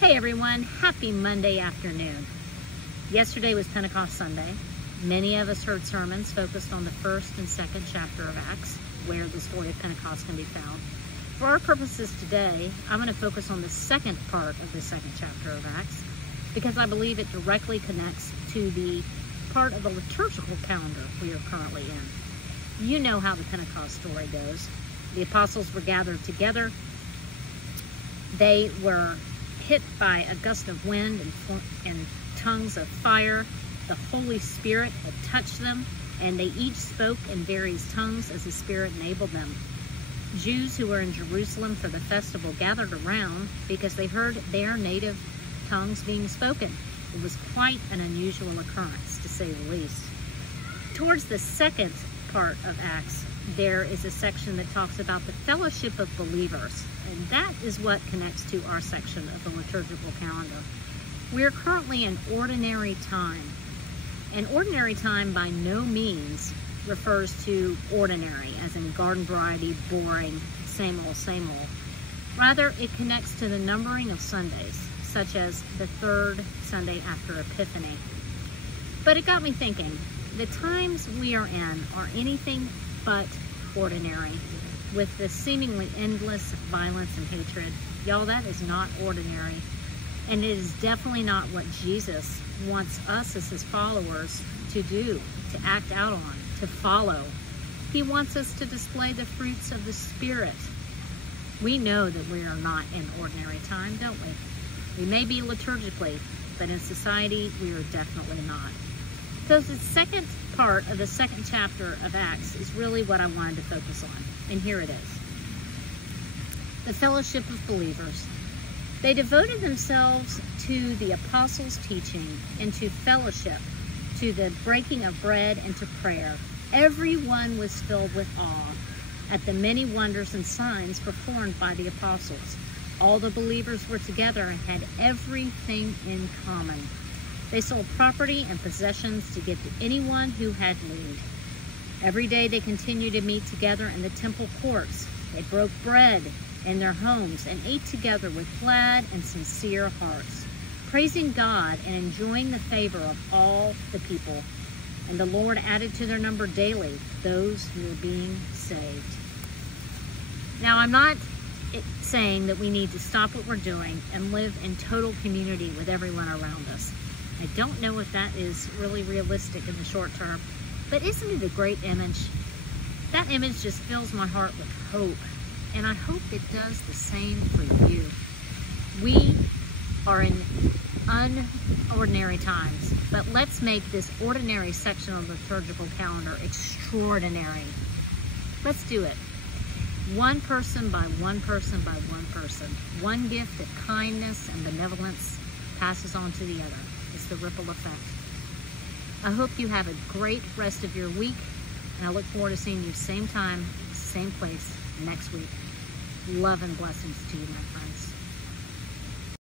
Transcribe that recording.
Hey everyone, happy Monday afternoon. Yesterday was Pentecost Sunday. Many of us heard sermons focused on the first and second chapter of Acts, where the story of Pentecost can be found. For our purposes today, I'm going to focus on the second part of the second chapter of Acts, because I believe it directly connects to the part of the liturgical calendar we are currently in. You know how the Pentecost story goes. The apostles were gathered together. They were hit by a gust of wind and tongues of fire. The Holy Spirit had touched them, and they each spoke in various tongues as the Spirit enabled them. Jews who were in Jerusalem for the festival gathered around because they heard their native tongues being spoken. It was quite an unusual occurrence, to say the least. Towards the second part of Acts, there is a section that talks about the fellowship of believers, and that is what connects to our section of the liturgical calendar. We are currently in ordinary time, and ordinary time by no means refers to ordinary, as in garden variety, boring, same old, same old. Rather, it connects to the numbering of Sundays, such as the third Sunday after Epiphany. But it got me thinking, the times we are in are anything but ordinary, with the seemingly endless violence and hatred. Y'all, that is not ordinary, and it is definitely not what Jesus wants us as his followers to do, to act out on, to follow. He wants us to display the fruits of the Spirit. We know that we are not in ordinary time, don't we? We may be liturgically, but in society, we are definitely not. So the second part of the second chapter of Acts is really what I wanted to focus on, and here it is. The fellowship of believers. They devoted themselves to the apostles' teaching and to fellowship, to the breaking of bread and to prayer. Everyone was filled with awe at the many wonders and signs performed by the apostles. All the believers were together and had everything in common. They sold property and possessions to give to anyone who had need. Every day they continued to meet together in the temple courts. They broke bread in their homes and ate together with glad and sincere hearts, praising God and enjoying the favor of all the people. And the Lord added to their number daily those who were being saved. Now, I'm not saying that we need to stop what we're doing and live in total community with everyone around us. I don't know if that is really realistic in the short term, but isn't it a great image? That image just fills my heart with hope, and I hope it does the same for you. We are in unordinary times, but let's make this ordinary section of the liturgical calendar extraordinary. Let's do it. One person by one person by one person. One gift of kindness and benevolence passes on to the other. It's the ripple effect. I hope you have a great rest of your week, and I look forward to seeing you same time, same place next week. Love and blessings to you, my friend.